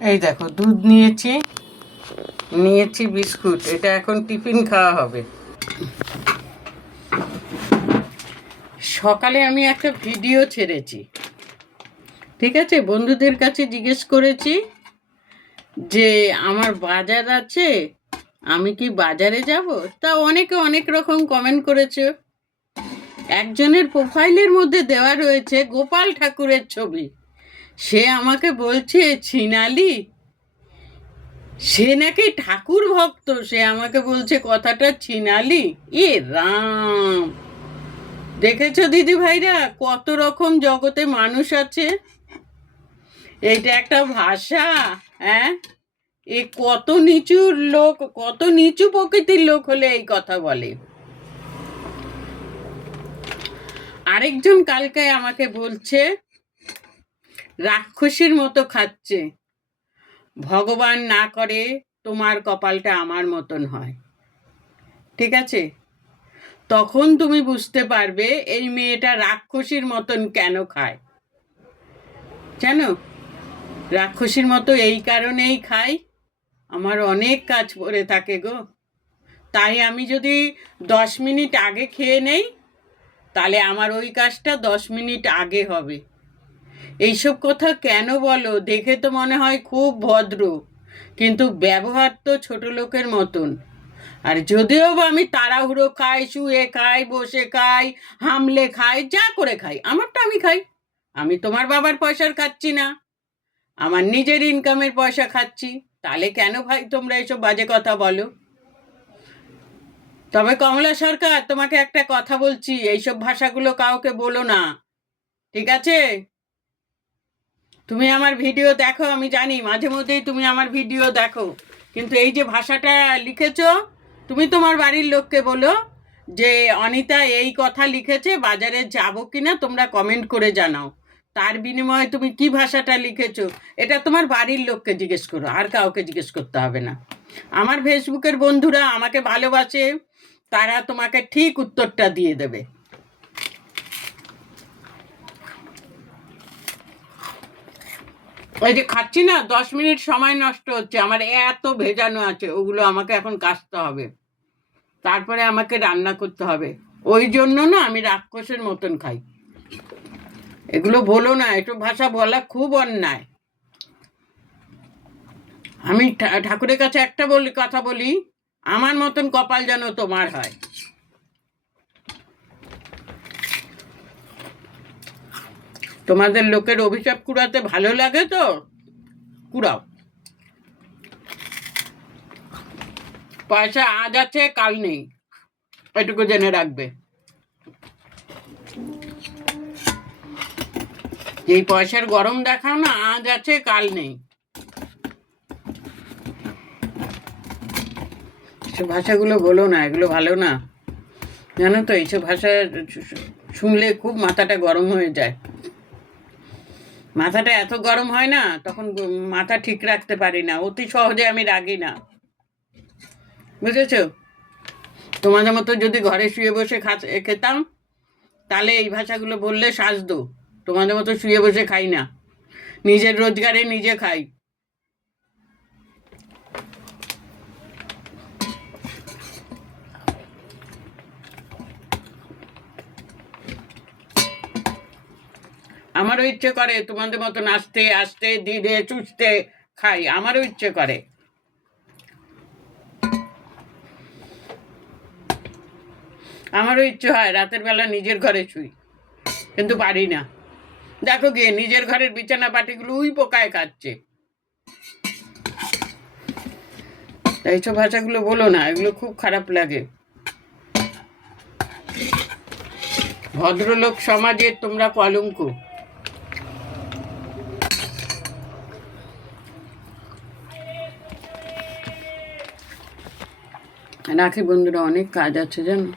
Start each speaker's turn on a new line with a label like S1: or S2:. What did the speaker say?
S1: এই দেখো, দুধ নিয়েছি নিয়েছি বিস্কুট, এটা এখন টিফিন খাওয়া হবে। সকালে আমি একটা ভিডিও ছেড়েছি। ঠিক আছে? বন্ধুদের কাছে জিজ্ঞেস করেছি যে, আমার বাজার আছে, আমি কি বাজারে যাব? তা অনেকে অনেক রকম কমেন্ট করেছে। একজনের প্রোফাইলের মধ্যে দেওয়া রয়েছে গোপাল ঠাকুরের ছবি। সে আমাকে বলছে, ছিনালি? সে নাকি ঠাকুর ভক্ত, সে আমাকে বলছে কথাটা ছিনালি। এ রাম! দেখেছ দিদি ভাইরা কত রকম জগতে মানুষ আছে? এইটা একটা ভাষা হ্যাঁ? এ কত নিচুর লোক, কত নিচু প্রকৃতির লোক হলে এই কথা বলে। আরেকজন কালকে আমাকে বলছে রাক্ষসীর মতো খাচ্ছে। ভগবান না করে তোমার কপালটা আমার মতন হয়। ঠিক আছে? তখন তুমি বুঝতে পারবে এই মেয়েটা রাক্ষসীর মতন কেন খায়। জানো? রাক্ষসীর মতো এই কারণেই খাই আমার অনেক কাজ পড়ে থাকে গো। তাই আমি যদি দশ মিনিট আগে খেয়ে নেই, তাহলে আমার ওই কাজটা দশ মিনিট আগে হবে। এইসব কথা কেন বলো? দেখে তো মনে হয় খুব ভদ্র। কিন্তু ব্যবহার তো ছোট লোকের মতন। আর যদিও বা আমি তাড়াহুড়ো খাই, শুয়ে খাই, বসে খাই, হামলে খাই, যা করে খাই, আমারটা আমি খাই। আমি তোমার বাবার পয়সার খাচ্ছি না। আমার নিজের ইনকামের পয়সা খাচ্ছি। তাহলে কেন ভাই তোমরা এসব বাজে কথা বলো? তবে কমলা সরকার, তোমাকে একটা কথা বলছি, এইসব ভাষাগুলো কাউকে বলো না। ঠিক আছে? তুমি আমার ভিডিও দেখো, আমি জানি, মাঝে মধ্যেই তুমি আমার ভিডিও দেখো। কিন্তু এই যে ভাষাটা লিখেছ, তুমি তোমার বাড়ির লোককে বলো যে, অনিতা এই কথা লিখেছে, বাজারে যাব কিনা তোমরা কমেন্ট করে জানাও। তার বিনিময়ে তুমি কি ভাষাটা লিখেছো? এটা তোমার বাড়ির লোককে জিজ্ঞেস করো, আর কাউকে জিজ্ঞেস করতে হবে না। আমার ফেসবুকের বন্ধুরা আমাকে ভালোবাসে, তারা তোমাকে ঠিক উত্তরটা দিয়ে দেবে। ওই যে খাচ্ছি না, দশ মিনিট সময় নষ্ট হচ্ছে, আমার এত ভেজানো আছে, ওগুলো আমাকে এখন কাচতে হবে। তারপরে আমাকে রান্না করতে হবে। ওই জন্য না আমি রাক্ষসের মতন খাই। এগুলো বলো না, একটু ভাষা বলা খুব অন্যায়। আমি ঠাকুরের কাছে একটা বলি, কথা বলি, আমার মতন কপাল যেন তোমার হয়। তোমাদের লোকের অভিশাপ কুড়াতে ভালো লাগে তো? কুড়াও। পয়সা আজ আছে, কাল নেই। এটুকু জেনে রাখবে। এই পয়সার গরম দেখাও না, আজ আছে, কাল নেই। ভাষাগুলো বলো না, এগুলো ভালো না। জানো তো, এইসব ভাষা শুনলে খুব মাথাটা গরম হয়ে যায়। মাথাটা এত গরম হয় না, তখন মাথা ঠিক রাখতে পারি না, অতি সহজে আমি রাগি না। বুঝেছ? তোমাদের মতো যদি ঘরে শুয়ে বসে খেতাম, তাহলে এই ভাষাগুলো বললে সাজতো। তোমাদের মতো শুয়ে বসে খাই না। নিজের রোজগারে নিজে খাই। আমারও ইচ্ছে করে তোমাদের মতো নাচতে আসতে ধীরে চুষতে খাই, আমারও ইচ্ছে করে। আমারও ইচ্ছে হয় রাতের বেলা নিজের ঘরে শুই, কিন্তু পারি না। দেখো গিয়ে নিজের ঘরের বিছানা পাটিগুলো উই পোকায় খাচ্ছে এইসব ভাষাগুলো বলো না, এগুলো খুব খারাপ লাগে। ভদ্রলোক সমাজের তোমরা কলঙ্ক। রাখি বন্ধুরা অনেক কাজ আছে জানো